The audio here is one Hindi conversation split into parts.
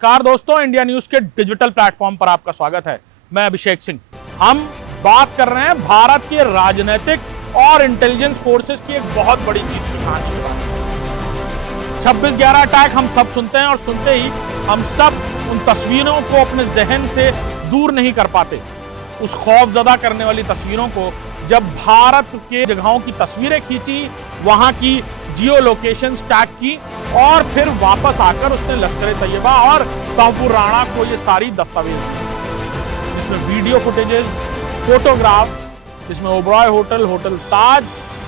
नमस्कार दोस्तों, इंडिया न्यूज के डिजिटल प्लेटफॉर्म पर आपका स्वागत है। मैं अभिषेक सिंह। हम बात कर रहे हैं भारत के राजनीतिक और इंटेलिजेंस फोर्सेस की एक बहुत बड़ी जीत की कहानी के बारे में। 26/11 अटैक हम सब सुनते हैं और सुनते ही हम सब उन तस्वीरों को अपने जहन से दूर नहीं कर पाते। उस खौफजदा करने वाली तस्वीरों को जब भारत के जगहों की तस्वीरें खींची, वहां की जियो लोकेशन टैग की और फिर वापस आकर उसने लश्कर-ए-तैयबा और तहव्वुर राणा को ये सारी दस्तावेज दी, जिसमें वीडियो फुटेजेस, फोटोग्राफ्स, जिसमें ओबरॉय होटल, होटल ताज,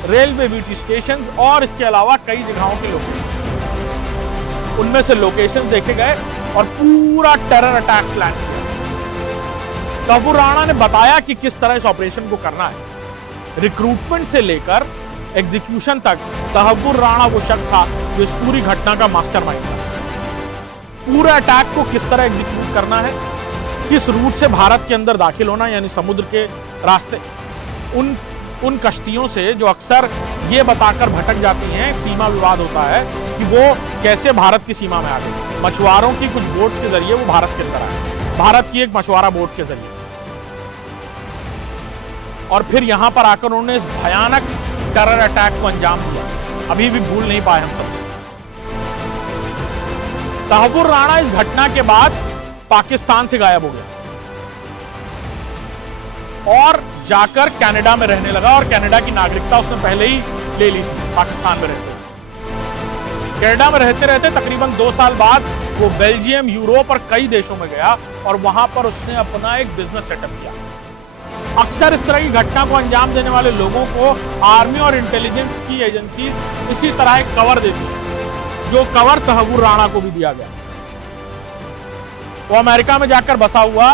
रेलवे वीटी स्टेशन और इसके अलावा कई जगहों के लोकेशन, उनमें से लोकेशन देखे गए और पूरा टेरर अटैक प्लान किया। तहव्वुर राणा ने बताया कि किस तरह इस ऑपरेशन को करना है। रिक्रूटमेंट से लेकर एग्जीक्यूशन तक तहव्वुर राणा वो शख्स था जो इस पूरी घटना का मास्टरमाइंड था। पूरे अटैक को किस तरह एग्जीक्यूट करना है, किस रूट से भारत के अंदर दाखिल होना, यानी समुद्र के रास्ते, उन कश्तियों से जो अक्सर ये बताकर भटक जाती हैं, सीमा विवाद होता है कि वो कैसे भारत की सीमा में आ गई। मछुआरों की कुछ बोट्स के जरिए वो भारत के अंदर आए, भारत की एक मछुआरा बोट के जरिए, और फिर यहां पर आकर उन्होंने इस भयानक टेरर अटैक को अंजाम दिया। अभी भी भूल नहीं पाए हम सबसे। तहव्वुर राणा इस घटना के बाद पाकिस्तान से गायब हो गया और जाकर कनाडा में रहने लगा, और कनाडा की नागरिकता उसने पहले ही ले ली थी पाकिस्तान में रहते। कनाडा में रहते रहते तकरीबन 2 साल बाद वो बेल्जियम, यूरोप और कई देशों में गया और वहां पर उसने अपना एक बिजनेस सेटअप किया। अक्सर इस तरह की घटना को अंजाम देने वाले लोगों को आर्मी और इंटेलिजेंस की एजेंसीज इसी तरह एक कवर देती है, जो कवर तहव्वुर राणा को भी दिया गया। वो अमेरिका में जाकर बसा हुआ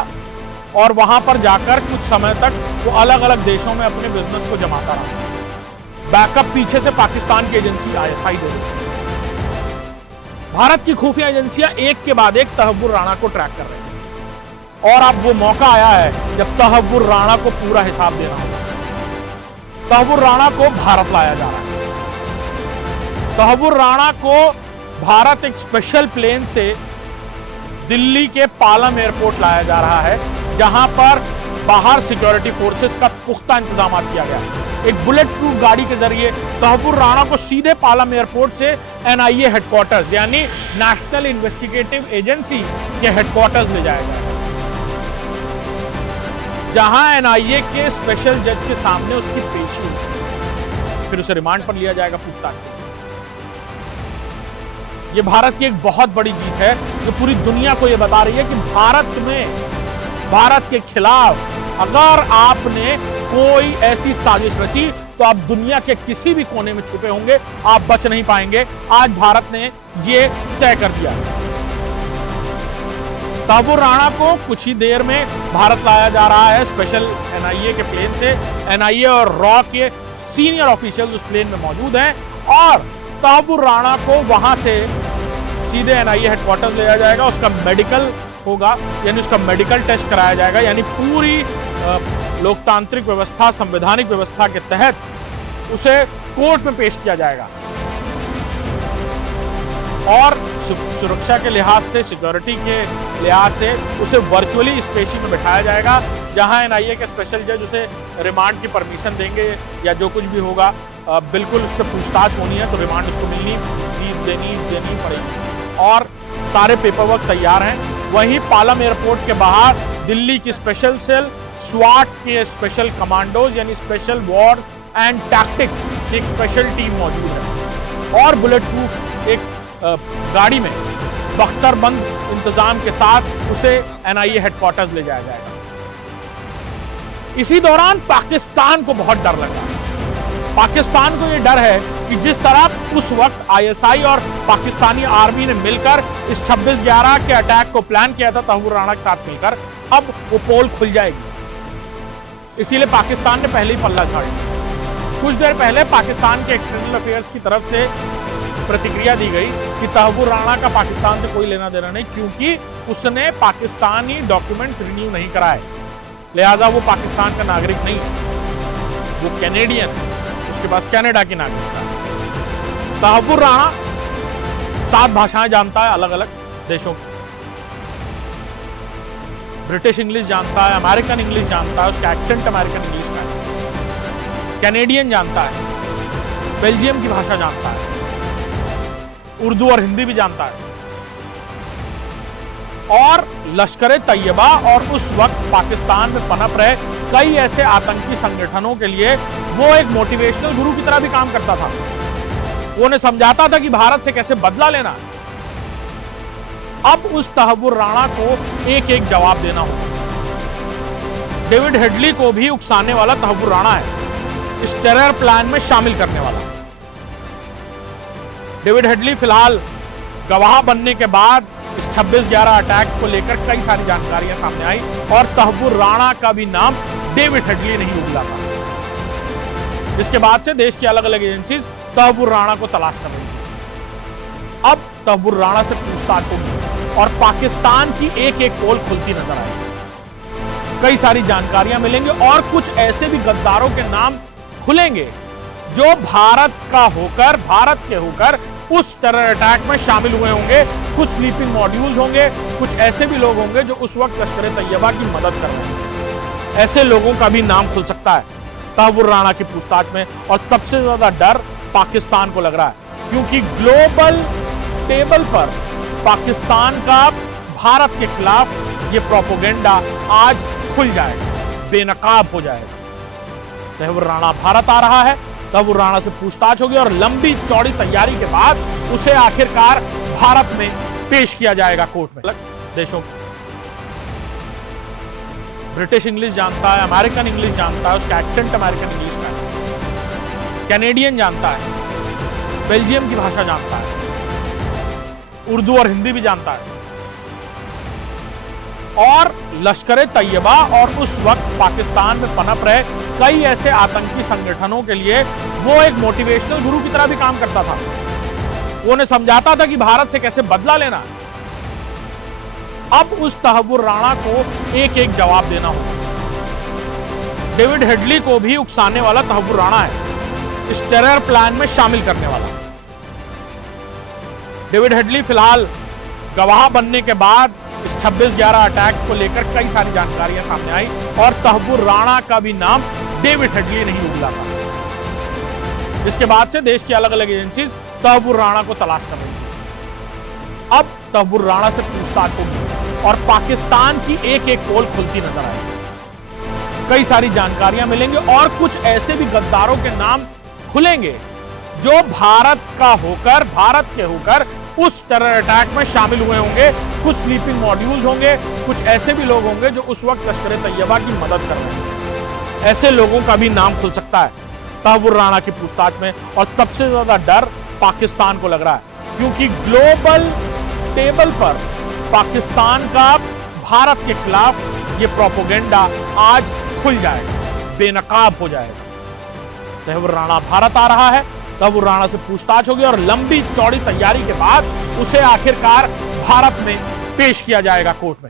और वहां पर जाकर कुछ समय तक वो अलग अलग देशों में अपने बिजनेस को जमाता रहा। बैकअप पीछे से पाकिस्तान की एजेंसी ISI दे रही। भारत की खुफिया एजेंसियां एक के बाद एक तहव्वुर राणा को ट्रैक कर रही हैं, और अब वो मौका आया है जब तहव्वुर राणा को पूरा हिसाब देना होगा। तहव्वुर राणा को भारत लाया जा रहा है। तहव्वुर राणा को भारत एक स्पेशल प्लेन से दिल्ली के पालम एयरपोर्ट लाया जा रहा है, जहां पर बाहर सिक्योरिटी फोर्सेस का पुख्ता इंतजाम किया गया। एक बुलेट प्रूफ गाड़ी के जरिए तहव्वुर राणा को सीधे पालम एयरपोर्ट से NIA हेडक्वार्टर्स यानी नेशनल इन्वेस्टिगेटिव एजेंसी के हेडक्वार्टर्स ले जाया जाएगा, जहां NIA के स्पेशल जज के सामने उसकी पेशी होगी, फिर उसे रिमांड पर लिया जाएगा पूछताछ के लिए। यह भारत की एक बहुत बड़ी जीत है, जो पूरी दुनिया को यह बता रही है कि भारत के खिलाफ अगर आपने कोई ऐसी साजिश रची तो आप दुनिया के किसी भी कोने में छुपे होंगे, आप बच नहीं पाएंगे। आज भारत ने यह तय कर दिया। तहव्वुर राणा को कुछ ही देर में भारत लाया जा रहा है स्पेशल NIA के प्लेन से। NIA और रॉ के सीनियर ऑफिशियल उस प्लेन में मौजूद हैं, और तहव्वुर राणा को वहां से सीधे NIA हेडक्वार्टर ले जाया जाएगा। उसका मेडिकल होगा, यानी उसका मेडिकल टेस्ट कराया जाएगा, यानी पूरी लोकतांत्रिक व्यवस्था, संवैधानिक व्यवस्था के तहत उसे कोर्ट में पेश किया जाएगा, और सुरक्षा के लिहाज से, सिक्योरिटी के लिहाज से उसे वर्चुअली इस पेशी में बैठाया जाएगा, जहां NIA के स्पेशल जज उसे रिमांड की परमिशन देंगे या जो कुछ भी होगा, बिल्कुल उससे पूछताछ होनी है तो रिमांड उसको देनी पड़ेगी, और सारे पेपर वर्क तैयार हैं। वहीं पालम एयरपोर्ट के बाहर दिल्ली की स्पेशल सेल, स्वाट के स्पेशल कमांडोज यानी स्पेशल वॉर एंड टैक्टिक्स की एक स्पेशल टीम मौजूद है, और बुलेट प्रूफ एक गाड़ी में बख्तरबंद इंतजाम के साथ उसे NIA हेडक्वार्टर्स ले जाया जाएगा। इसी दौरान पाकिस्तान को बहुत डर लगा। पाकिस्तान को यह डर है कि जिस तरह उस वक्त ISI और पाकिस्तानी आर्मी ने मिलकर इस 26/11 के अटैक को प्लान किया था तहव्वुर राणा के साथ मिलकर, अब वो पोल खुल जाएगी। इसीलिए पाकिस्तान ने पहले ही पल्ला झाड़ लिया। कुछ देर पहले पाकिस्तान के एक्सटर्नल अफेयर्स की तरफ से प्रतिक्रिया दी गई कि तहव्वुर राणा का पाकिस्तान से कोई लेना देना नहीं, क्योंकि उसने पाकिस्तानी डॉक्यूमेंट्स रिन्यू नहीं कराए, लिहाजा वो पाकिस्तान का नागरिक नहीं है, वो कैनेडियन है, उसके पास कनाडा की नागरिकता है। तहव्वुर राणा 7 भाषाएं जानता है अलग अलग देशों की। ब्रिटिश इंग्लिश जानता है, अमेरिकन इंग्लिश जानता है, उसका एक्सेंट अमेरिकन इंग्लिश का है, कैनेडियन जानता है, बेल्जियम की भाषा जानता है, उर्दू और हिंदी भी जानता है। और लश्कर तैयबा और उस वक्त पाकिस्तान में पनप रहे कई ऐसे आतंकी संगठनों के लिए वो एक मोटिवेशनल गुरु की तरह भी काम करता था। वो उन्हें समझाता था कि भारत से कैसे बदला लेना है। अब उस तहव्वुर राणा को एक एक जवाब देना होगा। डेविड हेडली को भी उकसाने वाला तहव्वुर राणा है, इस टेरर प्लान में शामिल करने वाला। डेविड हेडली फिलहाल गवाह बनने के बाद इस 26/11 अटैक को लेकर कई सारी जानकारियां सामने आई और तहव्वुर राणा का भी नाम डेविड हेडली नहीं उगला था, जिसके बाद से देश की अलग अलग एजेंसीज तहव्वुर राणा को तलाश कर रही थी। अब तहव्वुर राणा से पूछताछ होगी और पाकिस्तान की एक एक पोल खुलती नजर आएगी। कई सारी जानकारियां मिलेंगी और कुछ ऐसे भी गद्दारों के नाम खुलेंगे जो भारत के होकर उस टेरर अटैक में शामिल हुए होंगे। कुछ स्लीपिंग मॉड्यूल्स होंगे, कुछ ऐसे भी लोग होंगे जो उस वक्त लश्कर तैयबा की मदद कर रहे हैं। ऐसे लोगों का भी नाम खुल सकता है तहव्वुर राणा की पूछताछ में। और सबसे ज्यादा डर पाकिस्तान को लग रहा है, क्योंकि ग्लोबल टेबल पर पाकिस्तान का भारत के खिलाफ ये प्रोपेगेंडा आज खुल जाएगा, बेनकाब हो जाएगा। तहव्वुर राणा भारत आ रहा है, तहव्वुर राणा से पूछताछ होगी और लंबी चौड़ी तैयारी के बाद उसे आखिरकार भारत में पेश किया जाएगा कोर्ट में। अलग देशों ब्रिटिश इंग्लिश जानता है, अमेरिकन इंग्लिश जानता है, उसका एक्सेंट अमेरिकन इंग्लिश का है, कैनेडियन जानता है, बेल्जियम की भाषा जानता है, उर्दू और हिंदी भी जानता है। और लश्कर तैयबा और उस वक्त पाकिस्तान में पनप रहे कई ऐसे आतंकी संगठनों के लिए वो एक मोटिवेशनल गुरु की तरह भी काम करता था। वो उन्हें समझाता था कि भारत से कैसे बदला लेना है। अब उस तहव्वुर राणा को एक एक जवाब देना होगा। डेविड हेडली को भी उकसाने वाला तहव्वुर राणा है, इस टेरर प्लान में शामिल करने वाला। डेविड हेडली फिलहाल गवाह बनने के बाद इस 26/11 अटैक को लेकर कई सारी जानकारियां सामने आई और तहव्वुर राणा का भी नाम डेविड हेडली नहीं उगला था, जिसके बाद से देश की अलग अलग एजेंसीज तहव्वुर राणा को तलाश कर रही थी। अब तहव्वुर राणा से पूछताछ होगी और पाकिस्तान की एक एक पोल खुलती नजर आएगी। कई सारी जानकारियां मिलेंगी और कुछ ऐसे भी गद्दारों के नाम खुलेंगे जो भारत के होकर उस टेरर अटैक में शामिल हुए होंगे। कुछ स्लीपिंग मॉड्यूल्स होंगे, कुछ ऐसे भी लोग होंगे जो उस वक्त लश्कर तैयबा की मदद कर रहे हैं। ऐसे लोगों का भी नाम खुल सकता है तहव्वुर राणा की पूछताछ में। और सबसे ज्यादा डर पाकिस्तान को लग रहा है, क्योंकि ग्लोबल टेबल पर पाकिस्तान का भारत के खिलाफ ये प्रोपेगेंडा आज खुल जाएगा, बेनकाब हो जाएगा। तहव्वुर राणा भारत आ रहा है, तहव्वुर राणा से पूछताछ होगी और लंबी चौड़ी तैयारी के बाद उसे आखिरकार भारत में पेश किया जाएगा कोर्ट में।